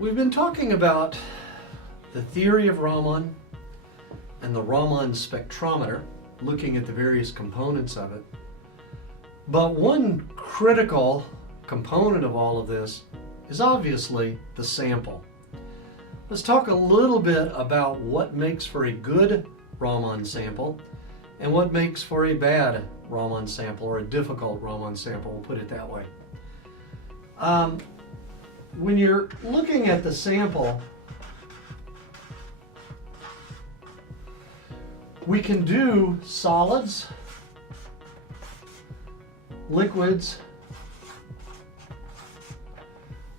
We've been talking about the theory of Raman and the Raman spectrometer, looking at the various components of it. But one critical component of all of this is obviously the sample. Let's talk a little bit about what makes for a good Raman sample and what makes for a bad Raman sample, or a difficult Raman sample, we'll put it that way. When you're looking at the sample, we can do solids, liquids,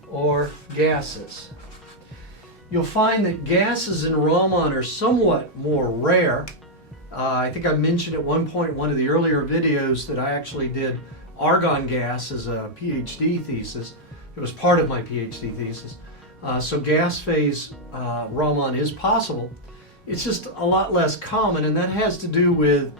or gases. You'll find that gases in Raman are somewhat more rare. I think I mentioned at one point in one of the earlier videos that I actually did argon gas as a PhD thesis. It was part of my PhD thesis. So gas phase Raman is possible. It's just a lot less common, and that has to do with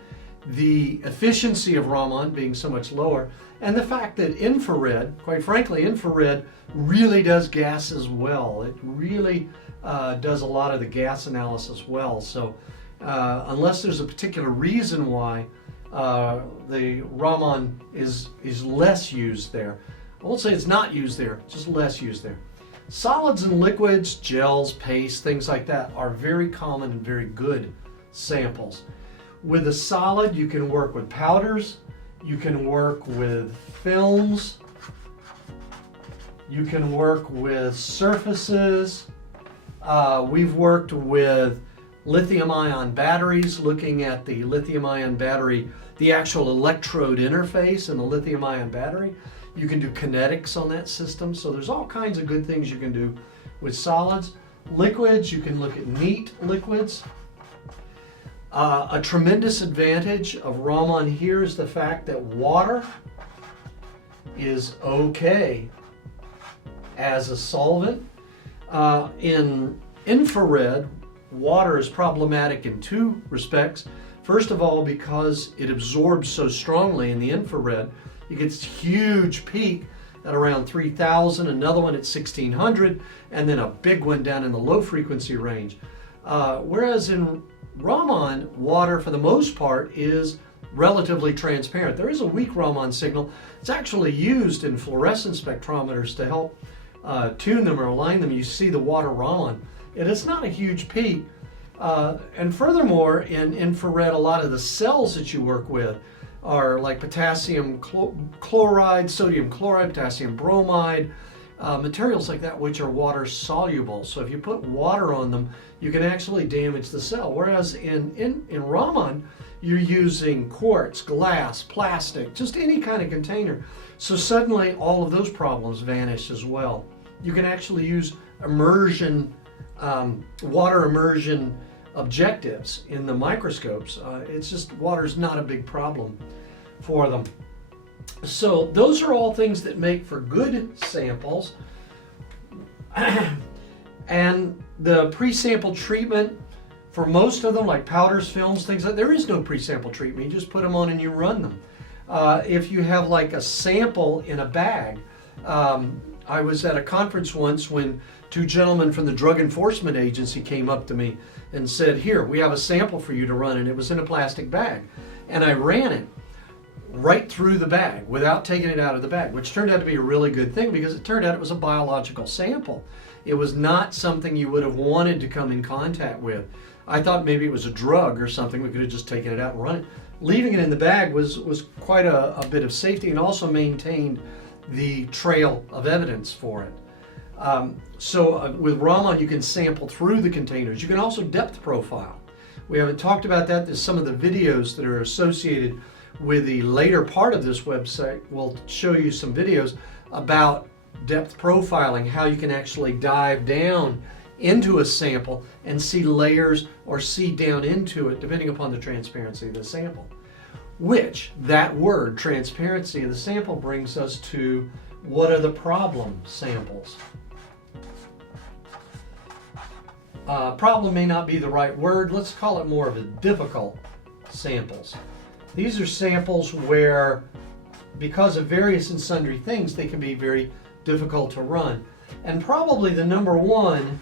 the efficiency of Raman being so much lower, and the fact that infrared, quite frankly, infrared really does gas as well. It really does a lot of the gas analysis well. So unless there's a particular reason why the Raman is less used there, I won't say it's not used there, just less used there. Solids and liquids, gels, paste, things like that are very common and very good samples. With a solid, you can work with powders, you can work with films, you can work with surfaces. We've worked with lithium-ion batteries, looking at the lithium-ion battery, the actual electrode interface in the lithium-ion battery. You can do kinetics on that system, so there's all kinds of good things you can do with solids. Liquids, you can look at neat liquids. A tremendous advantage of Raman here is the fact that water is okay as a solvent. In infrared, water is problematic in two respects. First of all, because it absorbs so strongly in the infrared. You get this huge peak at around 3,000, another one at 1,600, and then a big one down in the low frequency range. Whereas in Raman, water for the most part is relatively transparent. There is a weak Raman signal. It's actually used in fluorescent spectrometers to help tune them or align them. You see the water Raman, and it's not a huge peak. And furthermore, in infrared, a lot of the cells that you work with are like potassium chloride, sodium chloride, potassium bromide, materials like that, which are water soluble. So if you put water on them, you can actually damage the cell. Whereas in Raman, you're using quartz, glass, plastic, just any kind of container. So suddenly all of those problems vanish as well. You can actually use immersion, water immersion objectives in the microscopes. It's just water's not a big problem for them. So those are all things that make for good samples. And the pre-sample treatment for most of them, like powders, films, things like that, there is no pre-sample treatment. You just put them on and you run them. If you have like a sample in a bag, I was at a conference once when two gentlemen from the Drug Enforcement Agency came up to me and said, "Here, we have a sample for you to run," and it was in a plastic bag. And I ran it right through the bag without taking it out of the bag, which turned out to be a really good thing because it turned out it was a biological sample. It was not something you would have wanted to come in contact with. I thought maybe it was a drug or something. We could have just taken it out and run it. Leaving it in the bag was quite a bit of safety, and also maintained the trail of evidence for it. With Raman, you can sample through the containers. You can also depth profile. We haven't talked about that. There's some of the videos that are associated with the later part of this website. We'll show you some videos about depth profiling, how you can actually dive down into a sample and see layers or see down into it depending upon the transparency of the sample. Which, that word, transparency of the sample, brings us to what are the problem samples. Problem may not be the right word. Let's call it more of a difficult samples. These are samples where, because of various and sundry things, they can be very difficult to run. And probably the number one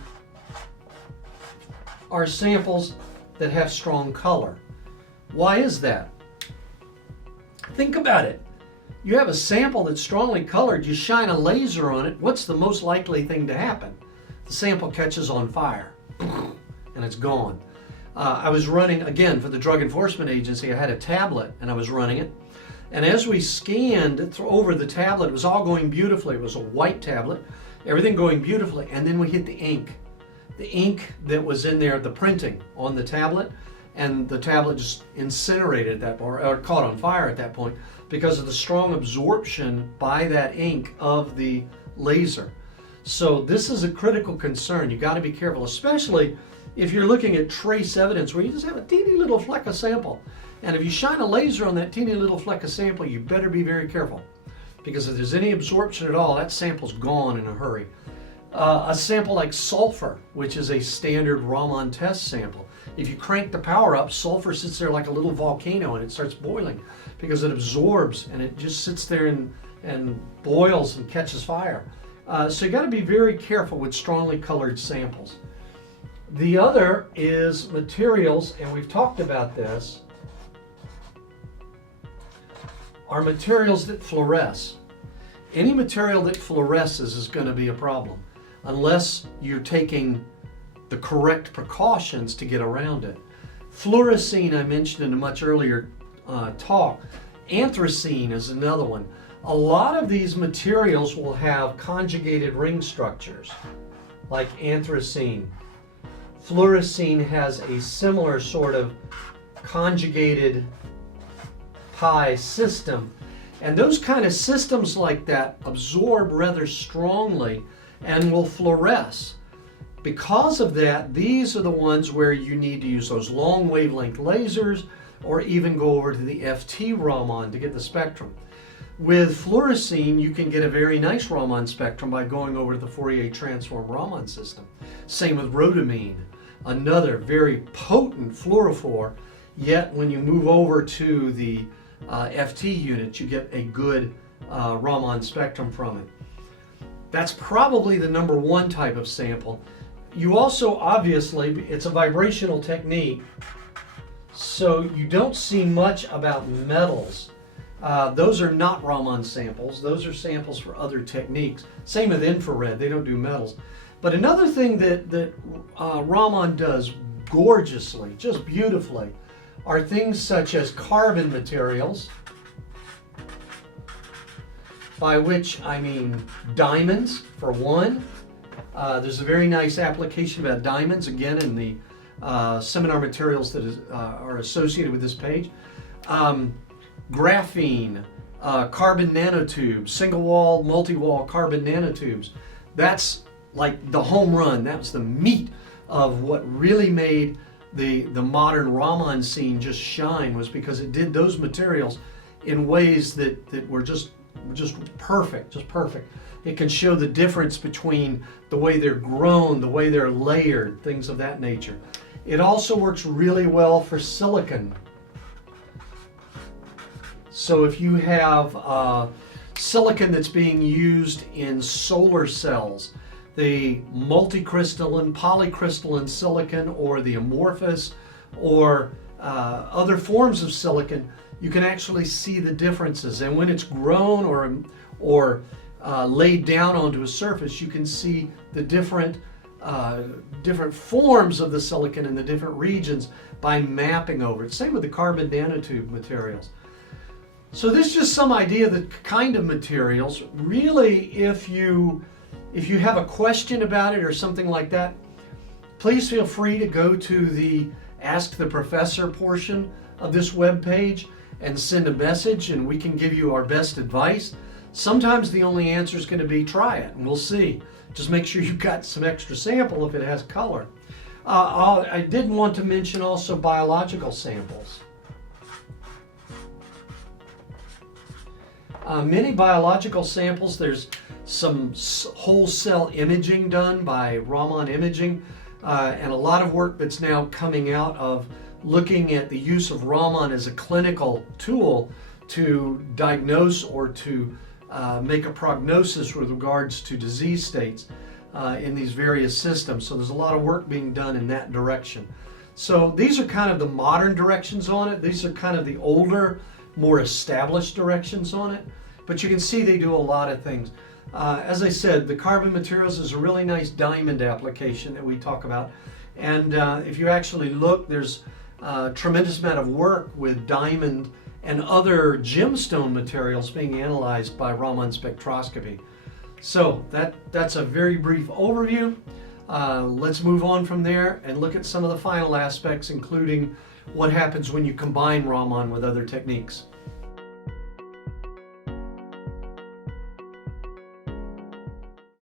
are samples that have strong color. Why is that? Think about it. You have a sample that's strongly colored, you shine a laser on it, what's the most likely thing to happen? The sample catches on fire and it's gone. I was running, again, for the Drug Enforcement Agency, I had a tablet and I was running it. And as we scanned over the tablet, it was all going beautifully. It was a white tablet, everything going beautifully. And then we hit the ink. The ink that was in there, the printing on the tablet, and the tablet just incinerated at that point, or caught on fire at that point because of the strong absorption by that ink of the laser. So this is a critical concern. You got to be careful, especially if you're looking at trace evidence where you just have a teeny little fleck of sample. And if you shine a laser on that teeny little fleck of sample, you better be very careful, because if there's any absorption at all, that sample's gone in a hurry. A sample like sulfur, which is a standard Raman test sample. If you crank the power up, sulfur sits there like a little volcano and it starts boiling because it absorbs and it just sits there and boils and catches fire. So you got to be very careful with strongly colored samples. The other is materials, and we've talked about this, are materials that fluoresce. Any material that fluoresces is going to be a problem unless you're taking the correct precautions to get around it. Fluorescein I mentioned in a much earlier talk. Anthracene is another one. A lot of these materials will have conjugated ring structures, like anthracene. Fluorescein has a similar sort of conjugated pi system. And those kind of systems like that absorb rather strongly and will fluoresce. Because of that, these are the ones where you need to use those long wavelength lasers or even go over to the FT Raman to get the spectrum. With fluorescein, you can get a very nice Raman spectrum by going over to the Fourier transform Raman system. Same with rhodamine, another very potent fluorophore, yet when you move over to the FT unit, you get a good Raman spectrum from it. That's probably the number one type of sample. You also, obviously, it's a vibrational technique, so you don't see much about metals. Those are not Raman samples. Those are samples for other techniques. Same with infrared, they don't do metals. But another thing that Raman does gorgeously, just beautifully, are things such as carbon materials, by which I mean diamonds, for one. There's a very nice application about diamonds, again, in the seminar materials that are associated with this page. Graphene, carbon nanotubes, single-wall, multi-wall carbon nanotubes. That's like the home run. That was the meat of what really made the modern Raman scene just shine, was because it did those materials in ways that were just perfect, just perfect. It can show the difference between the way they're grown, the way they're layered, things of that nature. It also works really well for silicon. So if you have silicon that's being used in solar cells, the multicrystalline, polycrystalline silicon, or the amorphous, or other forms of silicon, you can actually see the differences. And when it's grown or laid down onto a surface, you can see the different forms of the silicon in the different regions by mapping over it. Same with the carbon nanotube materials. So this is just some idea of the kind of materials. Really, if you have a question about it or something like that, please feel free to go to the Ask the Professor portion of this web page and send a message, and we can give you our best advice. Sometimes the only answer is going to be try it, and we'll see. Just make sure you've got some extra sample if it has color. I did want to mention also biological samples. Many biological samples, there's some whole cell imaging done by Raman imaging, and a lot of work that's now coming out of looking at the use of Raman as a clinical tool to diagnose or to make a prognosis with regards to disease states in these various systems. So there's a lot of work being done in that direction. So these are kind of the modern directions on it. These are kind of the older, more established directions on it. But you can see they do a lot of things. As I said, the carbon materials is a really nice diamond application that we talk about. And if you actually look, there's a tremendous amount of work with diamond and other gemstone materials being analyzed by Raman spectroscopy. So that's a very brief overview. Let's move on from there and look at some of the final aspects, including what happens when you combine Raman with other techniques.